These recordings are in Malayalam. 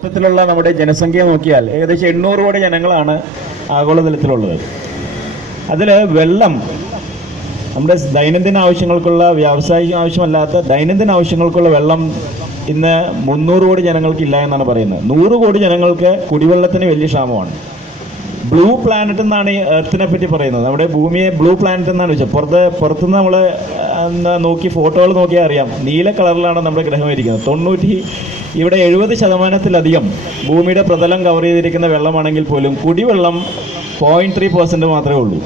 മൊത്തത്തിലുള്ള നമ്മുടെ ജനസംഖ്യ നോക്കിയാൽ ഏകദേശം 800 കോടി ജനങ്ങളാണ് ആഗോളതലത്തിലുള്ളത്. അതിൽ വെള്ളം നമ്മുടെ ദൈനംദിന ആവശ്യങ്ങൾക്കുള്ള, വ്യാവസായിക ആവശ്യമല്ലാത്ത ദൈനംദിന ആവശ്യങ്ങൾക്കുള്ള വെള്ളം ഇന്ന് 300 കോടി ജനങ്ങൾക്കില്ല എന്നാണ് പറയുന്നത്. 100 കോടി ജനങ്ങൾക്ക് കുടിവെള്ളത്തിന് വലിയ ക്ഷാമമാണ്. ബ്ലൂ പ്ലാനറ്റ് എന്നാണ് ഈ എർത്തിനെ പറ്റി പറയുന്നത്. നമ്മുടെ ഭൂമിയെ ബ്ലൂ പ്ലാനറ്റ് എന്നാണ് വെച്ചാൽ പുറത്തുനിന്ന് നമ്മൾ നോക്കി ഫോട്ടോകൾ നോക്കിയാൽ അറിയാം, നീല കളറിലാണ് നമ്മുടെ ഗ്രഹം ഇരിക്കുന്നത്. ഇവിടെ 70% ഭൂമിയുടെ പ്രതലം കവർ ചെയ്തിരിക്കുന്ന വെള്ളമാണെങ്കിൽ പോലും കുടിവെള്ളം 0.3% മാത്രമേ ഉള്ളൂ.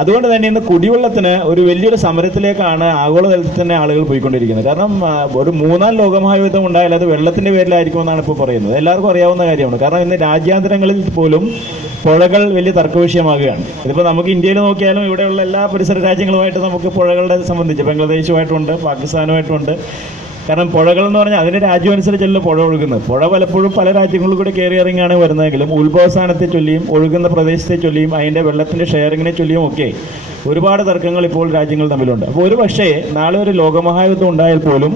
അതുകൊണ്ട് തന്നെ ഇന്ന് കുടിവെള്ളത്തിന് ഒരു വലിയൊരു സമരത്തിലേക്കാണ് ആഗോളതലത്തിൽ തന്നെ ആളുകൾ പോയിക്കൊണ്ടിരിക്കുന്നത്. കാരണം ഒരു 3ാം ലോകമഹായുദ്ധം ഉണ്ടായാൽ അത് വെള്ളത്തിൻ്റെ പേരിലായിരിക്കുമെന്നാണ് ഇപ്പോൾ പറയുന്നത്. എല്ലാവർക്കും അറിയാവുന്ന കാര്യമാണ്. കാരണം ഇന്ന് രാജ്യാന്തരങ്ങളിൽ പോലും പുഴകൾ വലിയ തർക്കവിഷയമാകുകയാണ്. ഇതിപ്പോൾ നമുക്ക് ഇന്ത്യയിൽ നോക്കിയാലും ഇവിടെയുള്ള എല്ലാ പരിസര രാജ്യങ്ങളുമായിട്ട് നമുക്ക് പുഴകളുടെ സംബന്ധിച്ച് ബംഗ്ലാദേശുമായിട്ടുണ്ട്, പാകിസ്ഥാനുമായിട്ടുണ്ട്. കാരണം പുഴകൾ എന്ന് പറഞ്ഞാൽ അതിൻ്റെ രാജ്യം അനുസരിച്ചല്ല പുഴ ഒഴുകുന്നത്. പുഴ പലപ്പോഴും പല രാജ്യങ്ങളിൽ കൂടി കയറി ഇറങ്ങിയാണ് വരുന്നതെങ്കിലും ഉത്ഭവസ്ഥാനത്തെ ചൊല്ലിയും ഒഴുകുന്ന പ്രദേശത്തെ ചൊല്ലിയും അതിൻ്റെ വെള്ളത്തിൻ്റെ ഷെയറിങ്ങിനെ ചൊല്ലിയും ഒക്കെ ഒരുപാട് തർക്കങ്ങൾ ഇപ്പോൾ രാജ്യങ്ങൾ തമ്മിലുണ്ട്. അപ്പോൾ ഒരു പക്ഷേ നാളെ ഒരു ലോകമഹായുദ്ധം ഉണ്ടായാൽ പോലും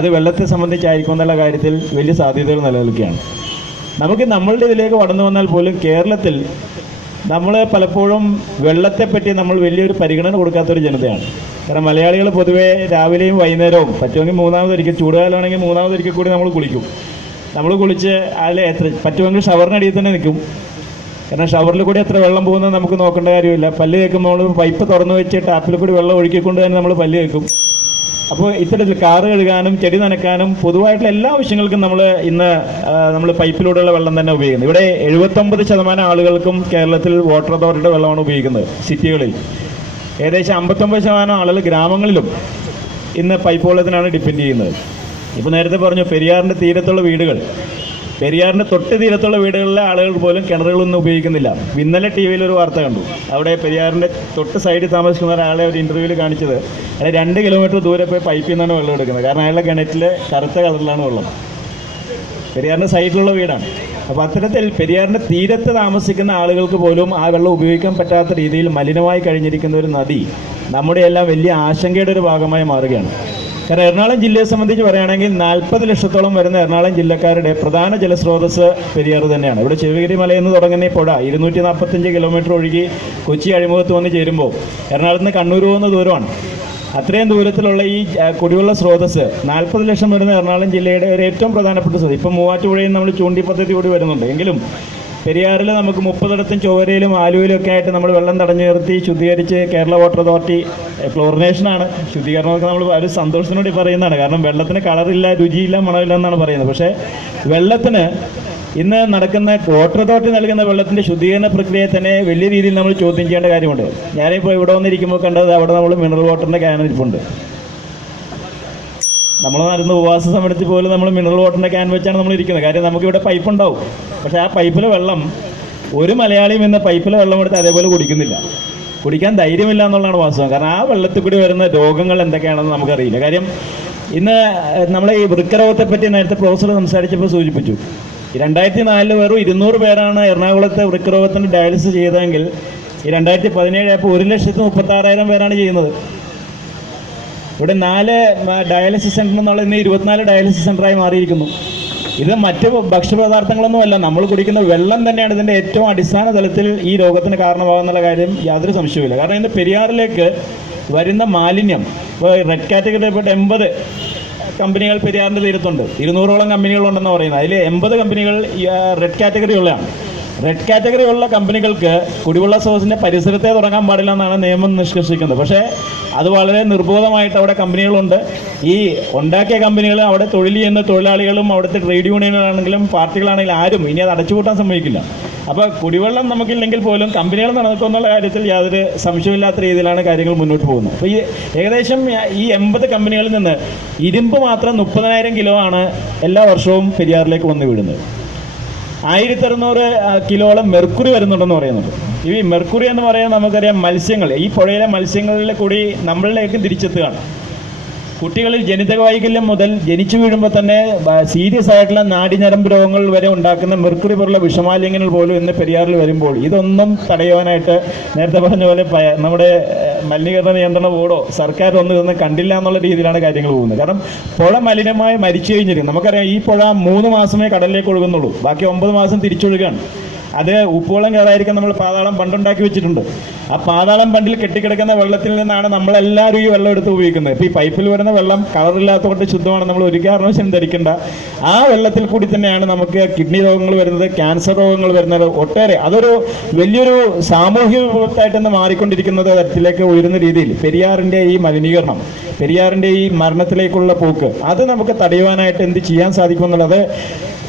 അത് വെള്ളത്തെ സംബന്ധിച്ചായിരിക്കും എന്നുള്ള കാര്യത്തിൽ വലിയ സാധ്യതകൾ നിലനിൽക്കുകയാണ്. നമുക്ക് നമ്മളുടെ ഇതിലേക്ക് കടന്നു വന്നാൽ പോലും കേരളത്തിൽ നമ്മൾ പലപ്പോഴും വെള്ളത്തെപ്പറ്റി നമ്മൾ വലിയൊരു പരിഗണന കൊടുക്കാത്തൊരു ജനതയാണ്. കാരണം മലയാളികൾ പൊതുവേ രാവിലെയും വൈകുന്നേരവും പറ്റുമെങ്കിൽ 3ാമതൊരിക്കൽ, ചൂടുകാലമാണെങ്കിൽ 3ാമതൊരിക്കൽ കൂടി നമ്മൾ കുളിക്കും. നമ്മൾ കുളിച്ച് പറ്റുമെങ്കിൽ ഷവറിനടിയിൽ തന്നെ നിൽക്കും. കാരണം ഷവറിൽ കൂടി എത്ര വെള്ളം പോകുന്നത് നമുക്ക് നോക്കേണ്ട കാര്യമില്ല. പല്ല് തേക്കുമ്പോൾ നമ്മൾ പൈപ്പ് തുറന്നു വെച്ച് ടാപ്പിൽ കൂടി വെള്ളം ഒഴുക്കിക്കൊണ്ട് തന്നെ നമ്മൾ പല്ല് തേക്കും. അപ്പോൾ ഇത്തരത്തിൽ കാറ് കഴുകാനും ചെടി നനയ്ക്കാനും പൊതുവായിട്ടുള്ള എല്ലാ ആവശ്യങ്ങൾക്കും നമ്മൾ പൈപ്പിലൂടെയുള്ള വെള്ളം തന്നെ ഉപയോഗിക്കുന്നത്. ഇവിടെ 79% ആളുകൾക്കും കേരളത്തിൽ വാട്ടർ അതോറിറ്റിയുടെ വെള്ളമാണ് ഉപയോഗിക്കുന്നത്. സിറ്റികളിൽ ഏകദേശം 59% ആളുകൾ ഗ്രാമങ്ങളിലും ഇന്ന് പൈപ്പ് വെള്ളത്തിനാണ് ഡിപ്പെൻഡ് ചെയ്യുന്നത്. ഇപ്പോൾ നേരത്തെ പറഞ്ഞു പെരിയാറിൻ്റെ തീരത്തുള്ള വീടുകൾ, പെരിയാറിൻ്റെ തൊട്ട് തീരത്തുള്ള വീടുകളിലെ ആളുകൾ പോലും കിണറുകളൊന്നും ഉപയോഗിക്കുന്നില്ല. ഇന്നലെ TV-യിൽ ഒരു വാർത്ത കണ്ടു. അവിടെ പെരിയാറിൻ്റെ തൊട്ട് സൈഡിൽ താമസിക്കുന്ന ഒരാളെ ഒരു ഇൻ്റർവ്യൂവിൽ കാണിച്ചത് അയാൾ 2 കിലോമീറ്റർ ദൂരെ പോയി പൈപ്പിൽ നിന്നാണ് വെള്ളം എടുക്കുന്നത്. കാരണം അയാളുടെ കിണറ്റിൽ കറുത്ത കളറിലാണ് വെള്ളം. പെരിയാറിൻ്റെ സൈഡിലുള്ള വീടാണ്. അപ്പോൾ അത്തരത്തിൽ പെരിയാറിൻ്റെ തീരത്ത് താമസിക്കുന്ന ആളുകൾക്ക് പോലും ആ വെള്ളം ഉപയോഗിക്കാൻ പറ്റാത്ത രീതിയിൽ മലിനമായി കഴിഞ്ഞിരിക്കുന്ന ഒരു നദി നമ്മുടെ എല്ലാം വലിയ ആശങ്കയുടെ ഒരു ഭാഗമായി മാറുകയാണ്. കാരണം എറണാകുളം ജില്ലയെ സംബന്ധിച്ച് പറയുകയാണെങ്കിൽ 40 ലക്ഷത്തോളം വരുന്ന എറണാകുളം ജില്ലക്കാരുടെ പ്രധാന ജലസ്രോതസ് പെരിയാർ തന്നെയാണ്. ഇവിടെ ശിവഗിരി മലയെന്ന് തുടങ്ങുന്ന ഈ പുഴ 245 കിലോമീറ്റർ ഒഴുകി കൊച്ചി അഴിമുഖത്ത് വന്ന് ചേരുമ്പോൾ എറണാകുളത്ത് നിന്ന് കണ്ണൂർ പോകുന്ന ദൂരമാണ്. അത്രയും ദൂരത്തിലുള്ള ഈ കുടിവെള്ള സ്രോതസ് 40 ലക്ഷം വരുന്ന എറണാകുളം ജില്ലയുടെ ഒരു ഏറ്റവും പ്രധാനപ്പെട്ട സ്രോതസ്. ഇപ്പം മൂവാറ്റുപുഴയിൽ നമ്മൾ ചൂണ്ടി പദ്ധതി കൂടി വരുന്നുണ്ട്. എങ്കിലും പെരിയാറിൽ നമുക്ക് 30 ചോവരയിലും ആലുവയിലും ഒക്കെ ആയിട്ട് നമ്മൾ വെള്ളം തടഞ്ഞു നിർത്തി ശുദ്ധീകരിച്ച് കേരള വാട്ടർ അതോറിറ്റി ക്ലോറിനേഷനാണ് ശുദ്ധീകരണമൊക്കെ നമ്മൾ ഒരു സന്തോഷത്തിനോട് പറയുന്നതാണ്. കാരണം വെള്ളത്തിന് കളറില്ല, രുചിയില്ല, മണമില്ല എന്നാണ് പറയുന്നത്. പക്ഷേ വെള്ളത്തിന് ഇന്ന് നടക്കുന്ന വാട്ടർ അതോറിറ്റി നൽകുന്ന വെള്ളത്തിൻ്റെ ശുദ്ധീകരണ പ്രക്രിയയെ തന്നെ വലിയ രീതിയിൽ നമ്മൾ ചോദ്യം ചെയ്യേണ്ട കാര്യമുണ്ട്. ഞാനിപ്പോൾ ഇവിടെ വന്നിരിക്കുമ്പോൾ കണ്ടത് അവിടെ നമ്മൾ മിനറൽ വാട്ടറിൻ്റെ ക്യാൻ ഇരിപ്പുണ്ട്. നമ്മൾ നടന്ന ഉപവാസ സമരത്തിൽ പോലും നമ്മൾ മിനറൽ വാട്ടറിൻ്റെ ക്യാൻ വെച്ചാണ് നമ്മൾ ഇരിക്കുന്നത്. കാര്യം നമുക്കിവിടെ പൈപ്പ് ഉണ്ടാവും. പക്ഷേ ആ പൈപ്പിലെ വെള്ളം ഒരു മലയാളിയും ഇന്ന് പൈപ്പിലെ വെള്ളം എടുത്ത് അതേപോലെ കുടിക്കുന്നില്ല. കുടിക്കാൻ ധൈര്യമില്ല എന്നുള്ളതാണ് വാസ്തവം. കാരണം ആ വെള്ളത്തിൽ കൂടി വരുന്ന രോഗങ്ങൾ എന്തൊക്കെയാണെന്ന് നമുക്കറിയില്ല. കാര്യം ഇന്ന് നമ്മളെ ഈ വൃക്കരോഗത്തെപ്പറ്റി നേരത്തെ പ്രൊഫസർ സംസാരിച്ചപ്പോൾ സൂചിപ്പിച്ചു. 2004 വെറും 200 പേരാണ് എറണാകുളത്തെ വൃക്കരോഗത്തിന് ഡയാലിസിസ് ചെയ്തതെങ്കിൽ ഈ 2017 ആയപ്പോൾ 1,36,000 പേരാണ് ചെയ്യുന്നത്. ഇവിടെ 4 ഡയാലിസിസ് സെൻ്റർ എന്നുള്ള ഇന്ന് 24 ഡയാലിസിസ് സെൻ്ററായി മാറിയിരിക്കുന്നു. ഇത് മറ്റ് ഭക്ഷ്യപദാർത്ഥങ്ങളൊന്നുമല്ല, നമ്മൾ കുടിക്കുന്ന വെള്ളം തന്നെയാണ് ഇതിൻ്റെ ഏറ്റവും അടിസ്ഥാന തലത്തിൽ ഈ രോഗത്തിന് കാരണമാകുന്നുള്ള കാര്യം യാതൊരു സംശയവുമില്ല. കാരണം ഇന്ന് പെരിയാറിലേക്ക് വരുന്ന മാലിന്യം, ഇപ്പോൾ റെഡ് കാറ്റഗറിയിൽപ്പെട്ട 80 കമ്പനികൾ പെരിയാറിൻ്റെ തീരത്തുണ്ട്. 200ഓളം കമ്പനികളുണ്ടെന്ന് പറയുന്നത്. അതിൽ 80 കമ്പനികൾ റെഡ് കാറ്റഗറി ഉള്ളതാണ്. റെഡ് കാറ്റഗറി ഉള്ള കമ്പനികൾക്ക് കുടിവെള്ള സ്രോതസ്സിൻ്റെ പരിസരത്തെ തുടങ്ങാൻ പാടില്ല എന്നാണ് നിയമം നിഷ്കർഷിക്കുന്നത്. പക്ഷേ അത് വളരെ നിർബോധമായിട്ട് അവിടെ കമ്പനികളുണ്ട്. ഈ ഉണ്ടാക്കിയ കമ്പനികൾ അവിടെ തൊഴിൽ ചെയ്യുന്ന തൊഴിലാളികളും അവിടുത്തെ ട്രേഡ് യൂണിയനുകളാണെങ്കിലും പാർട്ടികളാണെങ്കിലും ആരും ഇനി അത് അടച്ചുപൂട്ടാൻ സമ്മതിക്കില്ല. അപ്പോൾ കുടിവെള്ളം നമുക്കില്ലെങ്കിൽ പോലും കമ്പനികൾ നടക്കുമെന്നുള്ള കാര്യത്തിൽ യാതൊരു സംശയമില്ലാത്ത രീതിയിലാണ് കാര്യങ്ങൾ മുന്നോട്ട് പോകുന്നത്. അപ്പോൾ ഈ ഏകദേശം ഈ 80 കമ്പനികളിൽ നിന്ന് ഇരുമ്പ് മാത്രം 30,000 കിലോ ആണ് എല്ലാ വർഷവും പെരിയാറിലേക്ക് വന്ന് വീഴുന്നത്. 1600 കിലോളം മെർക്കുറി വരുന്നുണ്ടെന്ന് പറയുന്നുണ്ട്. ഈ മെർക്കുറി എന്ന് പറയുന്നത് നമുക്കറിയാം മത്സ്യങ്ങൾ, ഈ പുഴയിലെ മത്സ്യങ്ങളിൽ കൂടി നമ്മളിലേക്ക് തിരിച്ചെത്തുകയാണ്. കുട്ടികളിൽ ജനിതക വൈകല്യം മുതൽ ജനിച്ചു വീഴുമ്പോൾ തന്നെ സീരിയസ് ആയിട്ടുള്ള നാഡിഞരമ്പ് രോഗങ്ങൾ വരെ ഉണ്ടാക്കുന്ന മെർക്കുറി പോലുള്ള വിഷമാലിന്യങ്ങൾ പോലും ഇന്ന് പെരിയാറിൽ വരുമ്പോൾ ഇതൊന്നും തടയുവാനായിട്ട് നേരത്തെ പറഞ്ഞ പോലെ നമ്മുടെ മലിനീകരണ നിയന്ത്രണ ബോർഡോ സർക്കാരൊന്നും ഇതൊന്നും കണ്ടില്ല എന്നുള്ള രീതിയിലാണ് കാര്യങ്ങൾ പോകുന്നത്. കാരണം പുഴ മലിനമായി മരിച്ചു കഴിഞ്ഞിരിക്കും. നമുക്കറിയാം ഈ പുഴ 3 മാസമേ കടലിലേക്ക് ഒഴുകുന്നുള്ളൂ, ബാക്കി 9 മാസം തിരിച്ചൊഴുകാണ്. അത് ഉപ്പുവെള്ളം കയറായിരിക്കും നമ്മൾ പാതാളം ബണ്ടുണ്ടാക്കി വെച്ചിട്ടുണ്ട്. ആ പാതാളം ബണ്ടിൽ കെട്ടിക്കിടക്കുന്ന വെള്ളത്തിൽ നിന്നാണ് നമ്മളെല്ലാവരും ഈ വെള്ളം എടുത്ത് ഉപയോഗിക്കുന്നത്. ഇപ്പോൾ ഈ പൈപ്പിൽ വരുന്ന വെള്ളം കളറില്ലാത്തതുകൊണ്ട് ശുദ്ധമാണ്, നമ്മൾ ഒരു കാരണവശാലും ധരിക്കേണ്ട. ആ വെള്ളത്തിൽ കൂടി തന്നെയാണ് നമുക്ക് കിഡ്നി രോഗങ്ങൾ വരുന്നത്, ക്യാൻസർ രോഗങ്ങൾ വരുന്നത്. ഒട്ടേറെ അതൊരു വലിയൊരു സാമൂഹിക വിപത്തായിട്ടെന്ന് മാറിക്കൊണ്ടിരിക്കുന്ന തരത്തിലേക്ക് ഉയരുന്ന രീതിയിൽ പെരിയാറിൻ്റെ ഈ മലിനീകരണം, പെരിയാറിൻ്റെ ഈ മരണത്തിലേക്കുള്ള പോക്ക്, അത് നമുക്ക് തടയുവാനായിട്ട് എന്ത് ചെയ്യാൻ സാധിക്കുമെന്നുള്ളത്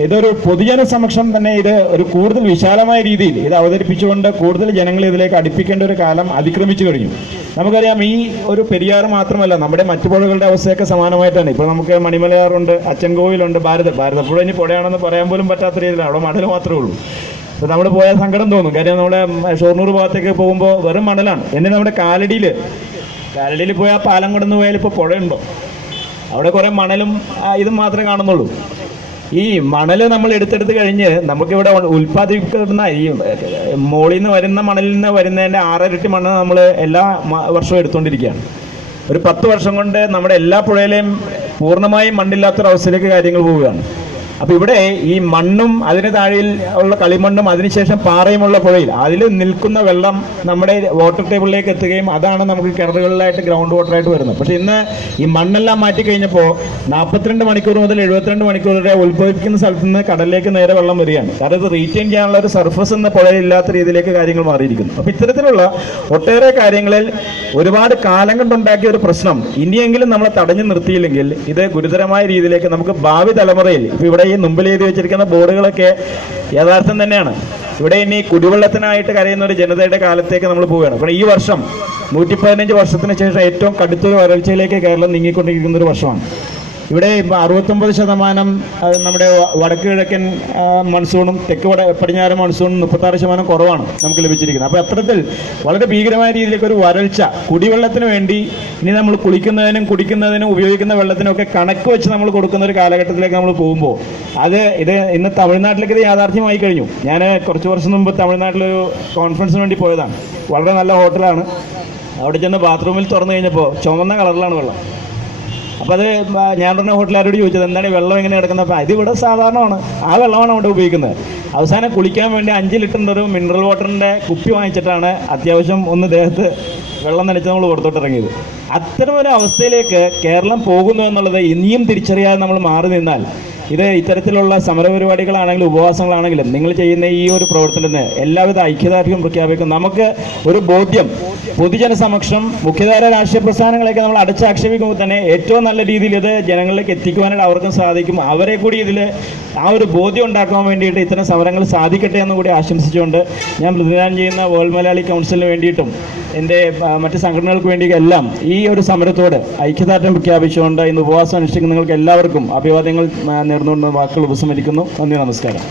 ഇതൊരു പൊതുജന സമക്ഷം തന്നെ ഇത് ഒരു കൂടുതൽ വിശാലമായ രീതിയിൽ ഇത് അവതരിപ്പിച്ചുകൊണ്ട് കൂടുതൽ ജനങ്ങളെ ഇതിലേക്ക് അടുപ്പിക്കേണ്ട ഒരു കാലം അതിക്രമിച്ചു കഴിഞ്ഞു. നമുക്കറിയാം ഈ ഒരു പെരിയാർ മാത്രമല്ല, നമ്മുടെ മറ്റു പുഴകളുടെ അവസ്ഥയൊക്കെ സമാനമായിട്ടാണ്. ഇപ്പോൾ നമുക്ക് മണിമലയാറുണ്ട്, അച്ചൻകോവിലുണ്ട്, ഭാരതപ്പുഴ ഇനി പുഴയാണെന്ന് പറയാൻ പോലും പറ്റാത്ത രീതിയിലാണ്. അവിടെ മണൽ മാത്രമേ ഉള്ളൂ. അപ്പോൾ നമ്മൾ പോയാൽ സങ്കടം തോന്നും. കാര്യം നമ്മുടെ ഷൊർണൂർ ഭാഗത്തേക്ക് പോകുമ്പോൾ വെറും മണലാണ്. എന്നിട്ട് നമ്മുടെ കാലടിയിൽ പോയാൽ പാലം കടന്നു പോയാൽ ഇപ്പോൾ പുഴയുണ്ടോ? അവിടെ കുറേ മണലും ഇതും മാത്രമേ കാണുന്നുള്ളൂ. ഈ മണൽ നമ്മൾ എടുത്തെടുത്ത് കഴിഞ്ഞ് നമുക്കിവിടെ ഉൽപ്പാദിപ്പിക്കുന്ന ഈ മോളിൽ നിന്ന് വരുന്ന മണലിൽ നിന്ന് വരുന്നതിൻ്റെ 6 ഇരട്ടി മണ്ണ് നമ്മൾ എല്ലാ വർഷവും എടുത്തുകൊണ്ടിരിക്കുകയാണ്. ഒരു 10 വർഷം കൊണ്ട് നമ്മുടെ എല്ലാ പുഴയിലെയും പൂർണ്ണമായും മണ്ണില്ലാത്തൊരവസ്ഥയിലേക്ക് കാര്യങ്ങൾ പോവുകയാണ്. അപ്പോൾ ഇവിടെ ഈ മണ്ണും അതിന് താഴെയിൽ ഉള്ള കളിമണ്ണും അതിനുശേഷം പാറയുമുള്ള പുഴയിൽ അതിൽ നിൽക്കുന്ന വെള്ളം നമ്മുടെ വാട്ടർ ടേബിളിലേക്ക് എത്തുകയും അതാണ് നമുക്ക് കിണറുകളിലായിട്ട് ഗ്രൗണ്ട് വാട്ടറായിട്ട് വരുന്നത്. പക്ഷേ ഇന്ന് ഈ മണ്ണെല്ലാം മാറ്റി കഴിഞ്ഞപ്പോൾ 42 മണിക്കൂർ മുതൽ 72 മണിക്കൂർ വരെ ഉത്ഭവിക്കുന്ന സ്ഥലത്ത് നിന്ന് കടലിലേക്ക് നേരെ വെള്ളം വരികയാണ്. കാരണം ഇത് റീറ്റെയിൻ ചെയ്യാനുള്ള ഒരു സർഫസ് എന്ന പുഴയില്ലാത്ത രീതിയിലേക്ക് കാര്യങ്ങൾ മാറിയിരിക്കുന്നു. അപ്പോൾ ഇത്തരത്തിലുള്ള ഒട്ടേറെ കാര്യങ്ങളിൽ ഒരുപാട് കാലം കൊണ്ടുണ്ടാക്കിയ ഒരു പ്രശ്നം ഇനിയെങ്കിലും നമ്മളെ തടഞ്ഞു നിർത്തിയില്ലെങ്കിൽ ഇത് ഗുരുതരമായ രീതിയിലേക്ക് നമുക്ക് ഭാവി തലമുറയിൽ ഇപ്പോൾ ഇവിടെ ഈ മുമ്പിൽ എഴുതി വെച്ചിരിക്കുന്ന ബോർഡുകളൊക്കെ യാഥാർത്ഥ്യം തന്നെയാണ്. ഇവിടെ ഇനി കുടിവെള്ളത്തിനായിട്ട് കരയുന്ന ഒരു ജനതയുടെ കാലത്തേക്ക് നമ്മൾ പോവുകയാണ്. അപ്പോൾ ഈ വർഷം 115 വർഷത്തിന് ശേഷം ഏറ്റവും കടുത്തൊരു വരൾച്ചയിലേക്ക് കേരളം നീങ്ങിക്കൊണ്ടിരിക്കുന്ന ഒരു വർഷമാണ്. ഇവിടെ ഇപ്പോൾ 69% നമ്മുടെ വടക്ക് കിഴക്കൻ മൺസൂണും തെക്ക് പടിഞ്ഞാറ് മൺസൂണും 36% കുറവാണ് നമുക്ക് ലഭിച്ചിരിക്കുന്നത്. അപ്പോൾ അത്തരത്തിൽ വളരെ ഭീകരമായ രീതിയിലേക്ക് ഒരു വരൾച്ച, കുടിവെള്ളത്തിന് വേണ്ടി ഇനി നമ്മൾ കുളിക്കുന്നതിനും കുടിക്കുന്നതിനും ഉപയോഗിക്കുന്ന വെള്ളത്തിനൊക്കെ കണക്ക് വെച്ച് നമ്മൾ കൊടുക്കുന്ന ഒരു കാലഘട്ടത്തിലേക്ക് നമ്മൾ പോകുമ്പോൾ ഇത് ഇന്ന് തമിഴ്നാട്ടിലേക്ക് ഇത് യാഥാർത്ഥ്യമായി കഴിഞ്ഞു. ഞാൻ കുറച്ച് വർഷം മുമ്പ് തമിഴ്നാട്ടിലൊരു കോൺഫറൻസിന് വേണ്ടി പോയതാണ്. വളരെ നല്ല ഹോട്ടലാണ്. അവിടെ ചെന്ന് ബാത്റൂമിൽ തുറന്നു കഴിഞ്ഞപ്പോൾ ചുവന്ന കളറിലാണ് വെള്ളം. അപ്പോൾ അത് ഞാൻ പറഞ്ഞ ഹോട്ടലുകാരോട് ചോദിച്ചത് എന്താണ് ഈ വെള്ളം എങ്ങനെ കിടക്കുന്നത്? അപ്പോൾ ഇതിവിടെ സാധാരണമാണ്, ആ വെള്ളമാണ് അവിടെ ഉപയോഗിക്കുന്നത്. അവസാനം കുളിക്കാൻ വേണ്ടി 5 ലിറ്ററിൻ്റെ ഒരു മിനറൽ വാട്ടറിൻ്റെ കുപ്പി വാങ്ങിച്ചിട്ടാണ് അത്യാവശ്യം ഒന്ന് ദേഹത്ത് വെള്ളം നനച്ച് നമ്മൾ പുറത്തോട്ടിറങ്ങിയത്. അത്തരമൊരു അവസ്ഥയിലേക്ക് കേരളം പോകുന്നു എന്നുള്ളത് ഇനിയും തിരിച്ചറിയാതെ നമ്മൾ മാറി നിന്നാൽ ഇത് ഇത്തരത്തിലുള്ള സമരപരിപാടികളാണെങ്കിലും ഉപവാസങ്ങളാണെങ്കിലും നിങ്ങൾ ചെയ്യുന്ന ഈ ഒരു പ്രവർത്തനത്തിന് എല്ലാവിധ ഐക്യദാർഢ്യവും പ്രഖ്യാപിക്കും. നമുക്ക് ഒരു ബോധ്യം പൊതുജന സമക്ഷം മുഖ്യധാര രാഷ്ട്രീയ പ്രസ്ഥാനങ്ങളെയൊക്കെ നമ്മൾ അടച്ചാക്ഷേപിക്കുമ്പോൾ തന്നെ ഏറ്റവും നല്ല രീതിയിൽ ഇത് ജനങ്ങളിലേക്ക് എത്തിക്കുവാനായിട്ട് അവർക്കും സാധിക്കും. അവരെ കൂടി ഇതിൽ ആ ഒരു ബോധ്യം ഉണ്ടാക്കാൻ വേണ്ടിയിട്ട് ഇത്തരം സമരങ്ങൾ സാധിക്കട്ടെ എന്ന് കൂടി ആശംസിച്ചുകൊണ്ട് ഞാൻ പ്രതിനിധാനം ചെയ്യുന്ന വേൾഡ് മലയാളി കൗൺസിലിന് വേണ്ടിയിട്ടും എൻ്റെ മറ്റ് സംഘടനകൾക്ക് വേണ്ടിയെല്ലാം ഈ ഒരു സമരത്തോട് ഐക്യദാർഢ്യം പ്രഖ്യാപിച്ചുകൊണ്ട് ഇന്ന് ഉപവാസം അനുഷ്ഠിക്കുന്ന നിങ്ങൾക്ക് എല്ലാവർക്കും അഭിവാദ്യങ്ങൾ നേർന്നുകൊണ്ട് വാക്കുകൾ ഉപസംഹരിക്കുന്നു. നന്ദി, നമസ്കാരം.